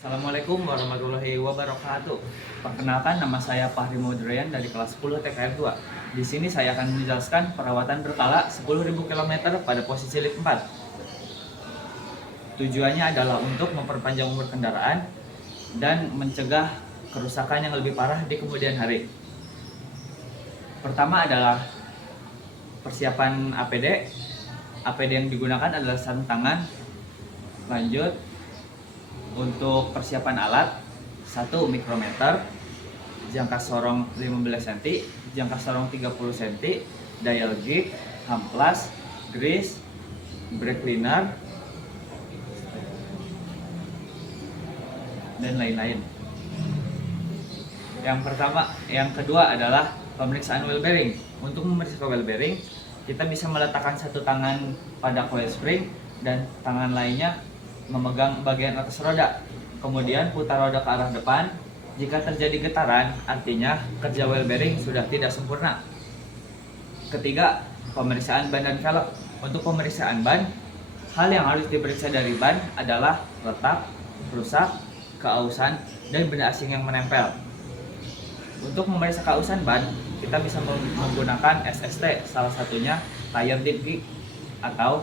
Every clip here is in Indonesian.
Assalamualaikum warahmatullahi wabarakatuh. Perkenalkan, nama saya Fahri Maudrian dari kelas 10 TKR 2. Di sini saya akan menjelaskan perawatan berkala 10.000 km pada posisi lift 4. Tujuannya adalah untuk memperpanjang umur kendaraan dan mencegah kerusakan yang lebih parah di kemudian hari. Pertama adalah persiapan APD. APD yang digunakan adalah sarung tangan. Lanjut, untuk persiapan alat, 1 mikrometer, jangka sorong 15 cm, jangka sorong 30 cm, dial gig, amplas, grease, brake cleaner, dan lain-lain. Yang kedua adalah pemeriksaan wheel bearing. Untuk memeriksa wheel bearing, kita bisa meletakkan satu tangan pada coil spring dan tangan lainnya memegang bagian atas roda. Kemudian putar roda ke arah depan. Jika terjadi getaran, artinya kerja wheel bearing sudah tidak sempurna. Ketiga, pemeriksaan ban dan velg. Untuk pemeriksaan ban, hal yang harus diperiksa dari ban adalah retak, rusak, keausan, dan benda asing yang menempel. Untuk memeriksa keausan ban, kita bisa menggunakan SST, salah satunya tire dip gauge, atau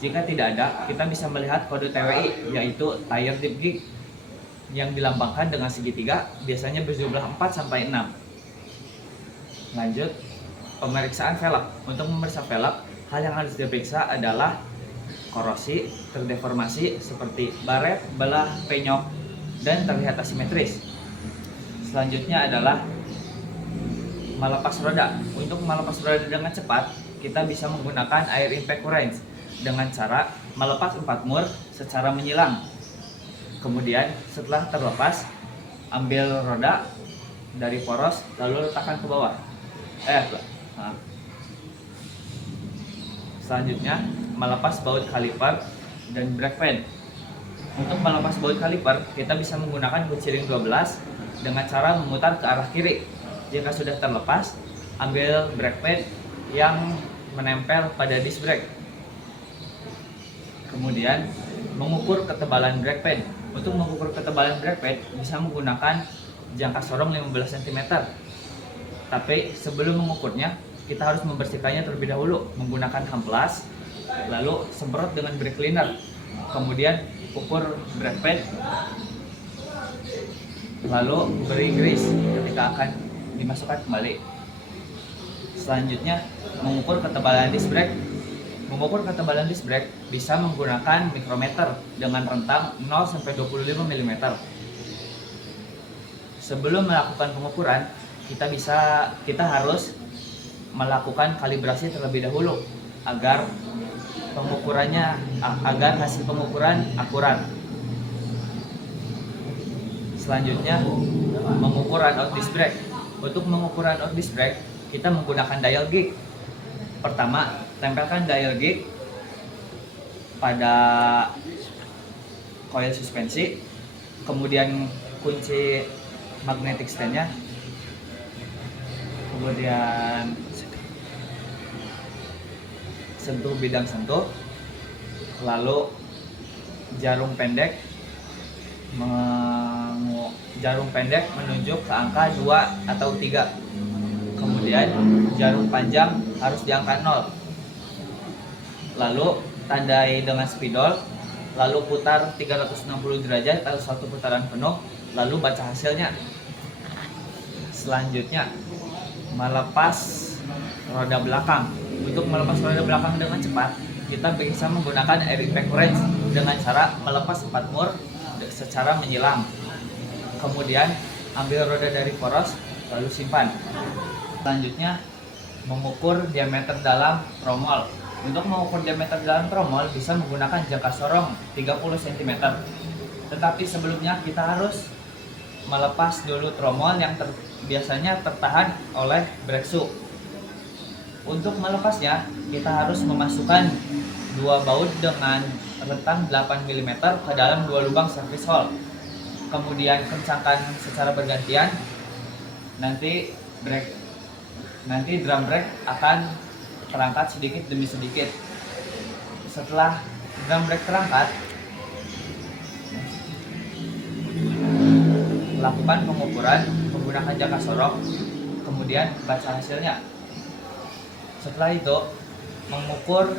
jika tidak ada, kita bisa melihat kode TWI, yaitu tire dip gauge, yang dilambangkan dengan segitiga, biasanya berjumlah 4-6. Lanjut, pemeriksaan velg. Untuk memeriksa velg, hal yang harus diperiksa adalah korosi, terdeformasi seperti baret, belah, penyok, dan terlihat asimetris. Selanjutnya adalah melepas roda. Untuk melepas roda dengan cepat, kita bisa menggunakan air impact wrench dengan cara melepas 4 mur secara menyilang. Kemudian setelah terlepas, ambil roda dari poros lalu letakkan ke bawah. Selanjutnya, melepas baut kaliper dan brake pad. Untuk melepas baut kaliper, kita bisa menggunakan kunci ring 12 dengan cara memutar ke arah kiri. Jika sudah terlepas, ambil brake pad yang menempel pada disc brake. Kemudian, mengukur ketebalan brake pad. Untuk mengukur ketebalan brake pad, bisa menggunakan jangka sorong 15 cm. Tapi sebelum mengukurnya, kita harus membersihkannya terlebih dahulu menggunakan amplas, lalu semprot dengan brake cleaner. Kemudian ukur brake pad, lalu beri grease ketika akan dimasukkan kembali. Selanjutnya, mengukur ketebalan disc brake. Mengukur ketebalan disc brake bisa menggunakan mikrometer dengan rentang 0-25 mm. Sebelum melakukan pengukuran, kita harus melakukan kalibrasi terlebih dahulu agar hasil pengukuran akurat. Selanjutnya, mengukur run-out disc brake. Untuk mengukur run-out disc brake, kita menggunakan dial gig. Pertama, tempelkan dial gig pada coil suspensi, kemudian kunci magnetic stand-nya, kemudian sentuh bidang sentuh, lalu jarum pendek menunjuk ke angka 2 atau 3. Kemudian jarum panjang harus di angka 0. Lalu tandai dengan spidol, lalu putar 360 derajat atau 1 putaran penuh, lalu baca hasilnya. Selanjutnya, melepas roda belakang. Untuk melepas roda belakang dengan cepat, kita bisa menggunakan air impact wrench dengan cara melepas 4 mur secara menyilang. Kemudian ambil roda dari poros lalu simpan. Selanjutnya, mengukur diameter dalam tromol. Untuk mengukur diameter dalam tromol bisa menggunakan jangka sorong 30 cm. Tetapi sebelumnya kita harus melepas dulu tromol yang biasanya tertahan oleh brake shoe. Untuk melepasnya, kita harus memasukkan 2 baut dengan rentang 8 mm ke dalam 2 lubang service hole. Kemudian kencangkan secara bergantian. Nanti drum brake akan terangkat sedikit demi sedikit. Setelah drum brake terangkat, lakukan pengukuran menggunakan jangka sorong, kemudian baca hasilnya. Setelah itu, mengukur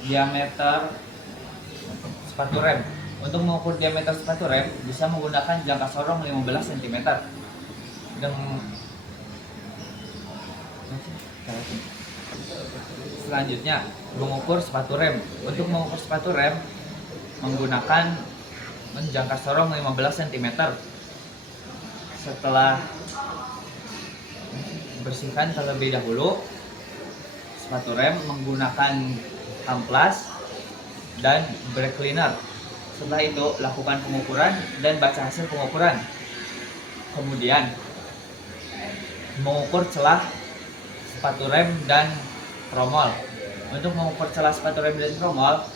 diameter sepatu rem. Untuk mengukur diameter sepatu rem bisa menggunakan jangka sorong 15 cm. Selanjutnya, mengukur sepatu rem. Untuk mengukur sepatu rem menggunakan jangka sorong 15 cm. Setelah bersihkan terlebih dahulu sepatu rem menggunakan amplas dan brake cleaner. Setelah itu, lakukan pengukuran dan baca hasil pengukuran. Kemudian, mengukur celah sepatu rem dan tromol. Untuk mengukur celah sepatu rem dan tromol,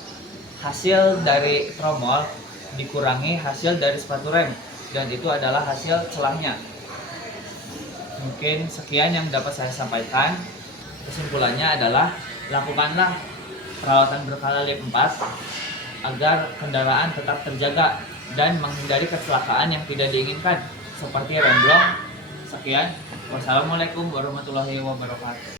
hasil dari tromol dikurangi hasil dari sepatu rem, dan itu adalah hasil celahnya. Mungkin sekian yang dapat saya sampaikan. Kesimpulannya adalah, lakukanlah perawatan berkala LIP 4 agar kendaraan tetap terjaga dan menghindari kecelakaan yang tidak diinginkan seperti remblong. Sekian, wassalamualaikum warahmatullahi wabarakatuh.